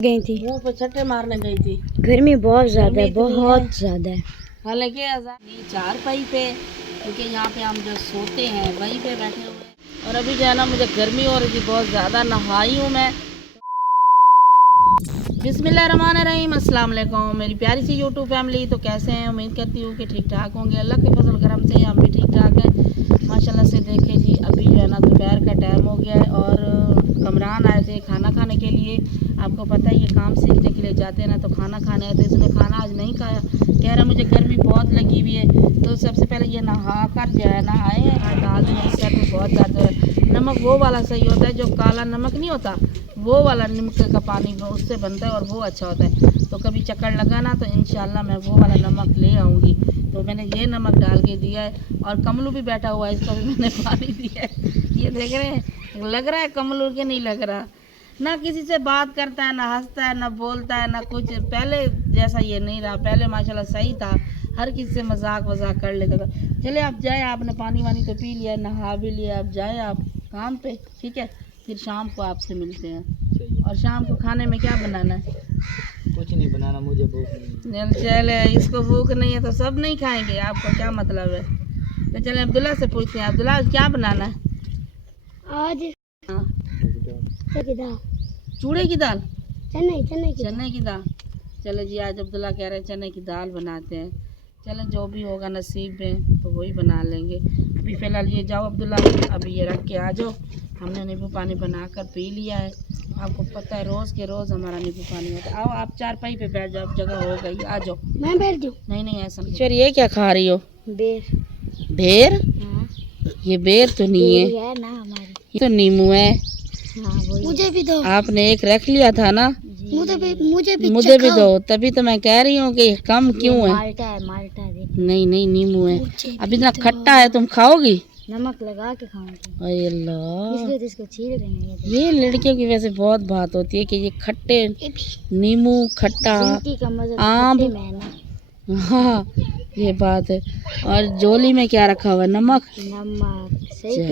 गई थी, मुंह पे छट्टे मारने गई थी। गर्मी बहुत ज्यादा है, बहुत ज्यादा है। हालांकि चारपाई पे, क्योंकि यहाँ पे हम जो सोते हैं वहीं पे बैठे हुए हैं। और अभी जो है ना मुझे गर्मी हो रही थी बहुत ज़्यादा, नहाई हूँ मैं। बिस्मिल्लाहिर्रहमानिर्रहीम, अस्सलाम वालेकुम मेरी प्यारी सी यूट्यूब फैमिली। तो कैसे हैं? उम्मीद करती हूँ कि ठीक ठाक होंगे। अल्लाह के फजल करम से हम भी ठीक ठाक हैं माशाल्लाह से। देखे जी, अभी जो है ना दोपहर का टाइम हो गया है और कमरान आए थे खाना खाने के लिए। आपको पता है ये काम सीखने के लिए जाते हैं ना, तो खाना खाने आए थे। इसने खाना आज नहीं खाया, कह रहा मुझे गर्मी बहुत लगी हुई है। तो सबसे पहले ये नहा कर जो है ना आए हैं, डाल दें सर पे बहुत ज़्यादा है। नमक वो वाला सही होता है जो काला नमक नहीं होता, वो वाला नमक का पानी उससे बनता है और वो अच्छा होता है। तो कभी चक्कर लगा ना तो इंशाल्लाह मैं वो वाला नमक ले आऊँगी। तो मैंने ये नमक डाल के दिया है और कमलू भी बैठा हुआ है, इसको भी मैंने पानी दिया है। ये देख रहे हैं, लग रहा है कमलू के नहीं लग रहा। ना किसी से बात करता है, ना हंसता है, ना बोलता है, ना कुछ। पहले जैसा ये नहीं रहा, पहले माशाल्लाह सही था, हर किसी से मजाक वजाक कर लेता था। चले आप जाए, आपने पानी वानी तो पी लिया, नहा भी लिया, आप जाए आप काम पे, ठीक है। फिर शाम को आपसे मिलते हैं। और शाम को खाने में क्या बनाना है? कुछ नहीं बनाना, मुझे भूख नहीं। चले, इसको भूख नहीं है तो सब नहीं खाएंगे, आपको क्या मतलब है? तो चले अब्दुल्ला से पूछते हैं, अब्दुल्ला आज क्या बनाना है? आज हाँ, की दाल, चूड़े की दाल, चने की दाल। चलो जी, आज अब्दुल्ला कह रहे हैं चने की दाल बनाते हैं। चलो जो भी होगा नसीब में तो वही बना लेंगे। अभी फ़िलहाल ये जाओ अब्दुल्ला, अभी ये रख के आ जाओ। हमने नींबू पानी बनाकर पी लिया है। आपको पता है रोज़ के रोज़ हमारा नींबू पानी होता है। आओ आप चारपाई पे बैठ जाओ, जगह हो गई, आ जाओ। मैं बैठ जाऊँ? नहीं ऐसा नहीं। फिर ये क्या खा रही हो? बेर। बेर? हाँ, ये बेर तो नहीं है, है ना हमारी। ये तो नींबू है। हाँ, मुझे भी दो। आपने एक रख लिया था ना, मुझे भी दो। तभी तो मैं कह रही हूँ कि कम क्यों है। माल्टा है, नहीं नींबू है। अब इतना खट्टा है, तुम खाओगी? नमक लगा के खाऊंगी। अरे अल्लाह, इसलिए तो इसको छील रहे हैं। ये लड़कियों की वैसे बहुत बात होती है कि ये खट्टे नींबू, खट्टा आम। हाँ ये बात है। और जोली में क्या रखा हुआ? नमक। सही है।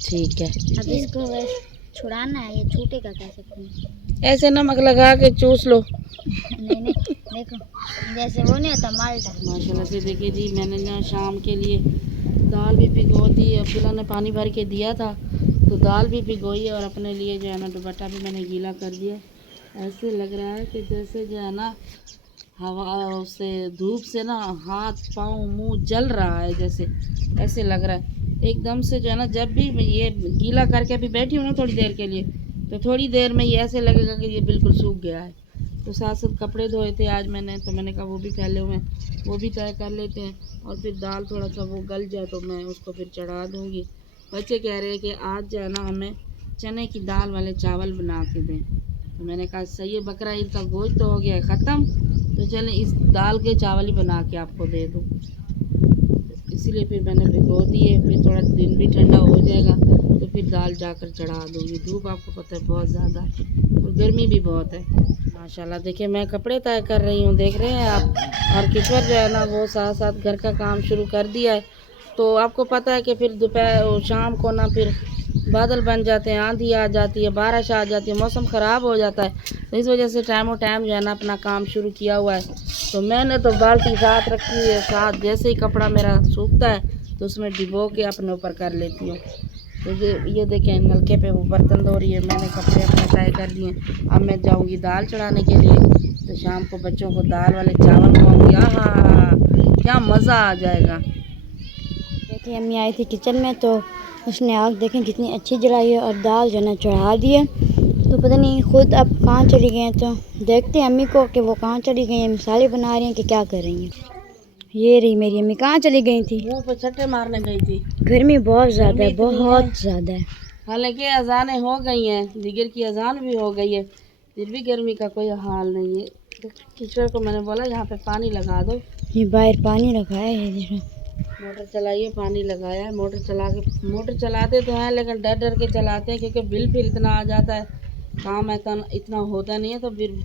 ठीक है, अब इसको छुड़ाना है, ये छूटेगा कैसे? ऐसे नमक लगा के चूस लो। नहीं देखो, जैसे वो नहीं होता माल्टा। माशाल्लाह से देखिए जी, मैंने ना शाम के लिए दाल भी भिगो दी। अब्दुल्ला ने पानी भर के दिया था तो दाल भी भिगोई है और अपने लिए जो है ना दुपट्टा भी मैंने गीला कर दिया। ऐसे लग रहा है कि जैसे जो है ना हवा से, धूप से ना हाथ पाँव मुंह जल रहा है, जैसे ऐसे लग रहा है एकदम से जो है ना। जब भी ये गीला करके अभी बैठी हूँ ना थोड़ी देर के लिए, तो थोड़ी देर में ये ऐसे लगेगा कि ये बिल्कुल सूख गया है। तो साथ साथ कपड़े धोए थे आज मैंने, तो मैंने कहा वो भी फैले हुए हैं, वो भी तय कर लेते हैं। और फिर दाल थोड़ा सा वो गल जाए तो मैं उसको फिर चढ़ा दूँगी। बच्चे कह रहे हैं कि आज जो है ना हमें चने की दाल वाले चावल बना के दें। तो मैंने कहा सही है, बकरा ईद का गोश्त तो हो गया है ख़त्म, तो चलें इस दाल के चावल ही बना के आपको दे दूँ। इसीलिए फिर मैंने भिगो दिए, फिर थोड़ा दिन भी ठंडा हो जाएगा तो फिर दाल जाकर चढ़ा दूँगी। धूप आपको पता है बहुत ज़्यादा और गर्मी भी बहुत है माशाल्लाह। देखिए मैं कपड़े तय कर रही हूँ, देख रहे हैं आप। और किश्वर जो है ना वो साथ साथ घर का काम शुरू कर दिया है। तो आपको पता है कि फिर दोपहर शाम को ना फिर बादल बन जाते हैं, आंधी आ जाती है, बारिश आ जाती है, मौसम ख़राब हो जाता है। तो इस वजह से टाइम जो है ना अपना काम शुरू किया हुआ है। तो मैंने तो बाल्टी साथ रखी है, साथ जैसे ही कपड़ा मेरा सूखता है तो उसमें डिबो के अपने ऊपर कर लेती हूँ। तो ये देखें नलके पे वो बर्तन धो रही है, मैंने कपड़े अपने तय कर दिए। अब मैं जाऊँगी दाल चढ़ाने के लिए, तो शाम को बच्चों को दाल वाले चावल खवाऊँगी। हाँ क्या मज़ा आ जाएगा। देखिए अम्मी आई थी किचन में, तो उसने आग देखें कितनी अच्छी जलाई है और दाल जो है ना चढ़ा दी है। तो पता नहीं खुद अब कहाँ चली गई हैं, तो देखते हैं अम्मी को कि वो कहाँ चली गई हैं, मसाले बना रही हैं कि क्या कर रही हैं। ये रही मेरी अम्मी, कहाँ चली गई थी? मुंह पे छट्टे मारने गई थी। गर्मी बहुत ज़्यादा है, बहुत ज़्यादा है। हालांकि अजानें हो गई हैं, जिगर की अजान भी हो गई है, फिर भी गर्मी का कोई हाल नहीं है। तो किश्वर को मैंने बोला यहाँ पे पानी लगा दो। ये बाहर पानी रखा है, ये मोटर चलाइए, पानी लगाया है। मोटर चलाते तो हैं लेकिन डर डर के चलाते हैं क्योंकि बिल फिर इतना आ जाता है, काम इतना होता नहीं है, तो फिर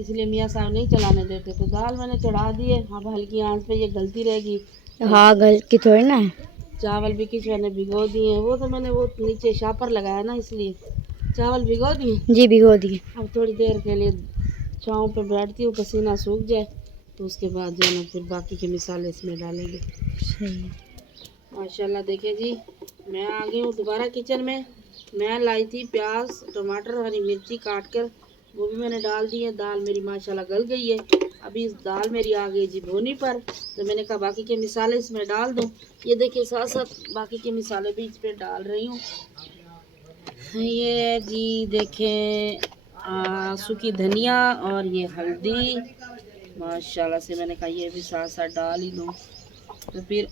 इसलिए मियाँ साहब नहीं चलाने देते। तो दाल मैंने चढ़ा दी है, अब हल्की आंच पे ये गलती रहेगी। हाँ गल की थोड़ी ना है। चावल भी किश्वर ने भिगो दिए हैं, वो तो मैंने वो नीचे शापर लगाया ना, इसलिए चावल भिगो दिए, जी भिगो दिए। अब थोड़ी देर के लिए छाँव पे बैठती हूँ, पसीना सूख जाए तो उसके बाद जो है ना फिर बाकी के मिसाले इसमें डालेंगे। सही। माशाल्लाह देखिए जी, मैं आ गई हूँ दोबारा किचन में। मैं लाई थी प्याज, टमाटर, हरी मिर्ची काट कर, वो भी मैंने डाल दी है। दाल मेरी माशाल्लाह गल गई है। अभी इस दाल मेरी आ गई जी भूनी पर, तो मैंने कहा बाकी के मिसाले इसमें डाल दूँ। ये देखिए साथ साथ बाकी के मिसाले भी इस पर डाल रही हूँ। ये जी देखें सूखी धनिया और ये हल्दी माशाल्लाह से, मैंने कहा ये भी साथ साथ डाल ही दूँ। तो फिर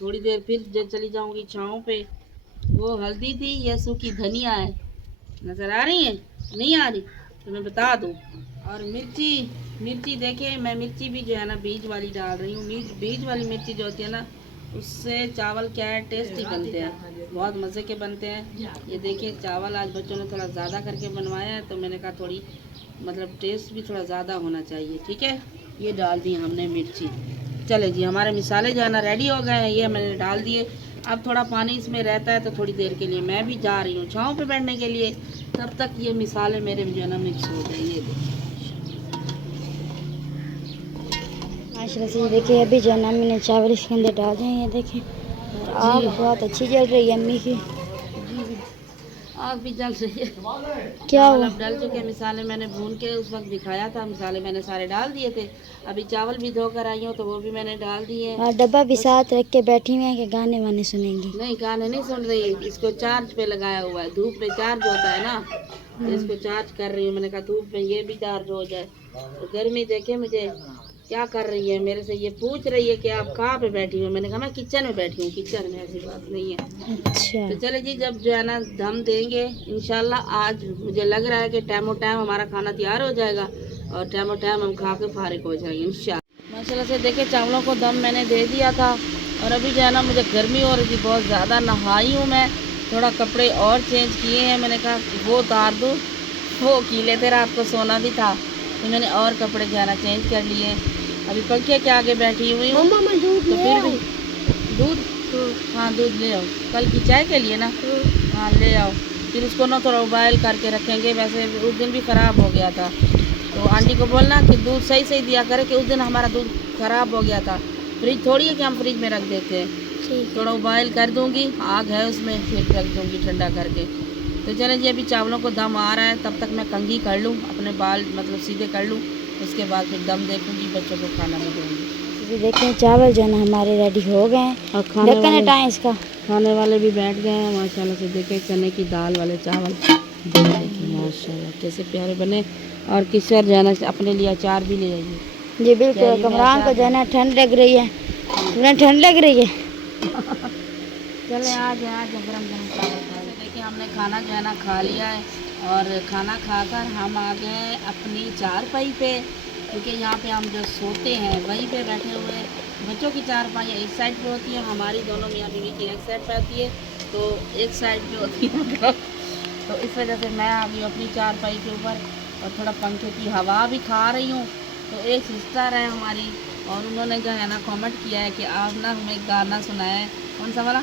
थोड़ी देर फिर चली जाऊंगी छाँव पे। वो हल्दी थी, ये सूखी धनिया है, नज़र आ रही है? नहीं आ रही तो मैं बता दूँ। और मिर्ची, मिर्ची देखिए मैं मिर्ची भी जो है ना बीज वाली डाल रही हूँ। बीज वाली मिर्ची जो होती है ना, उससे चावल क्या है टेस्टी बनते हैं, बहुत मज़े के बनते हैं। ये देखिए चावल आज बच्चों ने थोड़ा ज़्यादा करके बनवाया है, तो मैंने कहा थोड़ी मतलब टेस्ट भी थोड़ा ज़्यादा होना चाहिए, ठीक है। ये डाल दी हमने मिर्ची। चले जी, हमारे मिसाले जो है ना रेडी हो गए हैं, ये मैंने डाल दिए। अब थोड़ा पानी इसमें रहता है तो थोड़ी देर के लिए मैं भी जा रही हूँ छाँव पे बैठने के लिए। तब तक ये मिसाले मेरे जो है ना मिक्स हो गए। ये माशाल्लाह से ये देखिए अभी जो है ना मैंने चावल इसके अंदर डाल दिए हैं। ये देखिए और आग बहुत अच्छी जल रही है अम्मी की। आग भी जल रही है। क्या चावल हुआ? अब डल चुके हैं, मिसाले मैंने भून के उस वक्त दिखाया था, मिसाले मैंने सारे डाल दिए थे। अभी चावल भी धो कर आई हूँ तो वो भी मैंने डाल दिए। और डब्बा भी साथ रख के बैठी हुई हैं कि गाने वाने सुनेंगी? नहीं गाने नहीं सुन रही, इसको चार्ज पे लगाया हुआ है। धूप में चार्ज होता है ना, तो इसको चार्ज कर रही हूँ। मैंने कहा धूप में ये भी चार्ज हो जाए। तो गर्मी देखे मुझे क्या कर रही है, मेरे से ये पूछ रही है कि आप कहाँ पे बैठी हो। मैंने कहा मैं किचन में बैठी हूँ, किचन में, ऐसी बात नहीं है। अच्छा। तो चले जी, जब जो है ना दम देंगे इंशाल्लाह, आज मुझे लग रहा है कि टाइमो टाइम हमारा खाना तैयार हो जाएगा और टाइमो टाइम हम खा के फारिग हो जाएंगे इंशाल्लाह। माशाल्लाह से देखिए चावलों को दम मैंने दे दिया था और अभी जो है ना मुझे गर्मी हो रही थी बहुत ज़्यादा। नहाई हूँ मैं, थोड़ा कपड़े और चेंज किए हैं। मैंने कहा वो उतार दूँ, वो कीले थे, रात को सोना भी था, तो मैंने और कपड़े जो है ना चेंज कर लिए। अभी पंखे के आगे बैठी हुई हूँ। तो फिर भी दूध, हाँ दूध ले आओ, कल की चाय के लिए ना, हाँ ले आओ। फिर उसको ना थोड़ा उबाइल करके रखेंगे। वैसे उस दिन भी ख़राब हो गया था, तो आंटी को बोलना कि दूध सही सही दिया करे, कि उस दिन हमारा दूध ख़राब हो गया था। फ्रिज थोड़ी है कि हम फ्रिज में रख देते हैं, थोड़ा उबाइल कर दूँगी, आग है उसमें, फिर रख दूँगी ठंडा करके। तो चलें जी, अभी चावलों को दम आ रहा है, तब तक मैं कंघी कर लूँ, अपने बाल मतलब सीधे कर लूँ, उसके बाद फिर दम देखूँगी, बच्चों को खाना भी दूँगी। ये देखिए चावल जो है ना हमारे रेडी हो गए हैं। और खाने हटाएं इसका। खाने वाले भी बैठ गए हैं माशाल्लाह से। देखे चने की दाल वाले चावल, देखिए माशाल्लाह कैसे प्यारे बने। और किशोर जो है ना अपने लिए अचार भी ले आइए। जी बिल्कुल, कमरान को जो है ना ठंड लग रही है, तुम्हें ठंड लग रही है। चले आज गरम गरम चावल खा लें। देखिए हमने खाना जो है ना खा लिया है और खाना खाकर हम आ गए अपनी चारपाई पे, क्योंकि यहाँ पे हम जो सोते हैं वहीं पे बैठे हुए हैं। बच्चों की चारपाई एक साइड पे होती है, हमारी दोनों मियाँ बीवी की एक साइड पे होती है, तो एक साइड पे होती है मतलब। तो इस वजह से मैं आ गई अपनी चारपाई के ऊपर और थोड़ा पंखे की हवा भी खा रही हूँ। तो एक सिस्टर है हमारी और उन्होंने जो है ना कमेंट किया है कि आप ना हमें गाना सुनाया है। कौन सा वाला?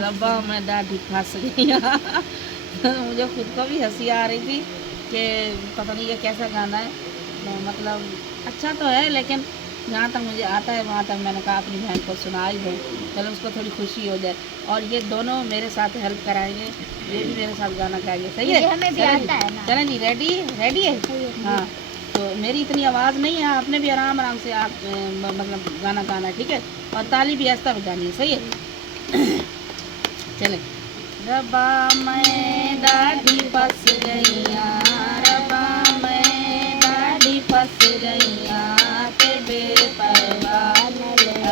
रब्बा मैं दाढ़ी फंस गई। मुझे खुद को भी हंसी आ रही थी कि पता नहीं ये कैसा गाना है। तो मतलब अच्छा तो है, लेकिन जहाँ तक मुझे आता है वहाँ तक मैंने कहा अपनी बहन को सुना ही दूँ, चलो उसको थोड़ी खुशी हो जाए। और ये दोनों मेरे साथ हेल्प कराएंगे, ये भी मेरे साथ गाना गाएंगे, सही है? हमें भी आता है ना। चलें जी, रेडी है? हाँ, तो मेरी इतनी आवाज़ नहीं है, आपने भी आराम आराम से आप मतलब गाना गाना है, ठीक है? और ताली भी ऐसा बजानी है, सही है? चलें। रब्बा मैं दाढ़ी फंस गईया, रब्बा मैं दाढ़ी फंस गईया, ते बेपरवाह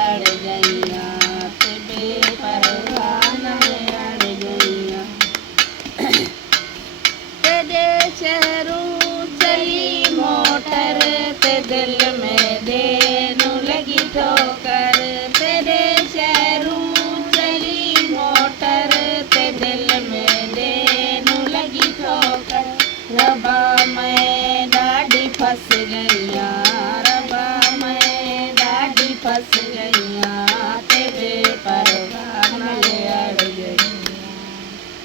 अड़ गईया, ते बेपरवाह अड़ गईया। तेरे शहरों चली मोटर, ते दिल में देनु लगी ठोकर, तेरे शहरों चली मोटर, ते दिल में देनु लगी ठोकर। रब्बा मैं दाढ़ी फंस गईया, रब्बा मैं दाढ़ी फंस गईया, ते बेपरवाह अड़ गई।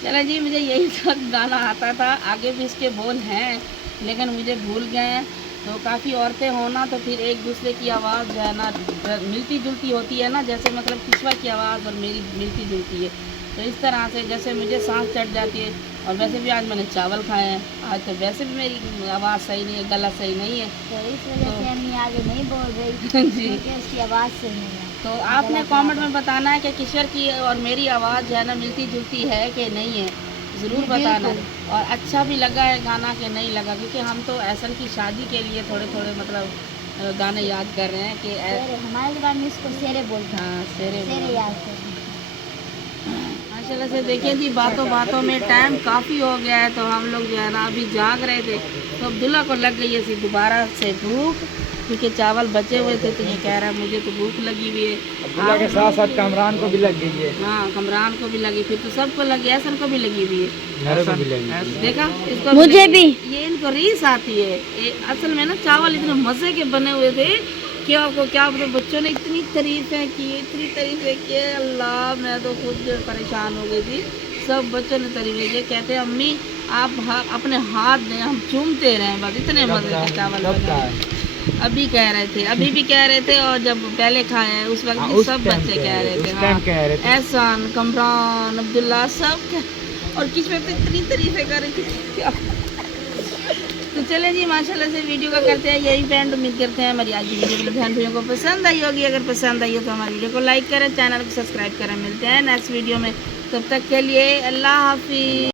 चलो जी मुझे यही तक गाना आता था, आगे भी इसके बोल हैं लेकिन मुझे भूल गए हैं। तो काफ़ी औरतें होना तो फिर एक दूसरे की आवाज़ जो है ना मिलती जुलती होती है ना, जैसे मतलब किस्वा की आवाज़ और मेरी मिलती जुलती है। तो इस तरह से जैसे मुझे सांस चढ़ जाती है। और वैसे भी आज मैंने चावल खाए हैं, आज तो वैसे भी मेरी आवाज़ सही नहीं है, गला सही नहीं है। तो इस वजह से अम्मी आगे नहीं बोल रही जी। क्योंकि उसकी आवाज़ से नहीं है। तो आपने कमेंट में बताना है कि किशोर की और मेरी आवाज़ जो है ना मिलती जुलती है कि नहीं है, ज़रूर जी, बताना। बिल्कुल। और अच्छा भी लगा है गाना कि नहीं लगा, क्योंकि हम तो एहसन की शादी के लिए थोड़े थोड़े मतलब गाने याद कर रहे हैं कि शेरे, हमारे ज़बान में इसको शेरे बोलते हैं। हाँ शेरे शेरे याद करें। माशाल्लाह से देखिए जी, बातों बातों में टाइम काफ़ी हो गया है। तो हम लोग जो है ना अभी जाग रहे थे, तो अब्दुल्ला को लग गई है दोबारा से भूख, क्योंकि चावल बचे हुए थे। तो ये कह रहा है मुझे तो भूख लगी हुई है। अब्दुल्ला के साथ साथ कमरान को भी लग गई है। हाँ कमरान को भी लगी, फिर तो सबको लगी, एहसन को भी लगी हुई है। मेरे को भी लगी है। देखा इसको मुझे भी। ये इनको रीस आती है। असल में ना चावल इतने मज़े के बने हुए थे कि आपको क्या मतलब, बच्चों ने इतनी तारीफ़ें की, इतनी तारीफ़ें की, अल्लाह मैं तो खुद परेशान हो गई थी। सब बच्चों ने तारीफ़ें की, कहते हैं अम्मी आप अपने हाथ दें, हम चूमते रहें, बस इतने मज़े के चावल बने। अभी कह रहे थे, अभी भी कह रहे थे, और जब पहले खाए हैं उस वक्त भी सब बच्चे कह रहे थे। हाँ एहसान, कमरान, अब्दुल्ला सब और किस में तो इतनी तारीफ़ें कर रही थी। तो चलें जी, माशाल्लाह से वीडियो का करते हैं यही फ्रेंड। उम्मीद करते हैं हमारी आज की वीडियो बहन भाइयों को पसंद आई होगी। अगर पसंद आई हो तो हमारी वीडियो को लाइक करें, चैनल को सब्सक्राइब करें। मिलते हैं नेक्स्ट वीडियो में, तब तक के लिए अल्लाह हाफिज़।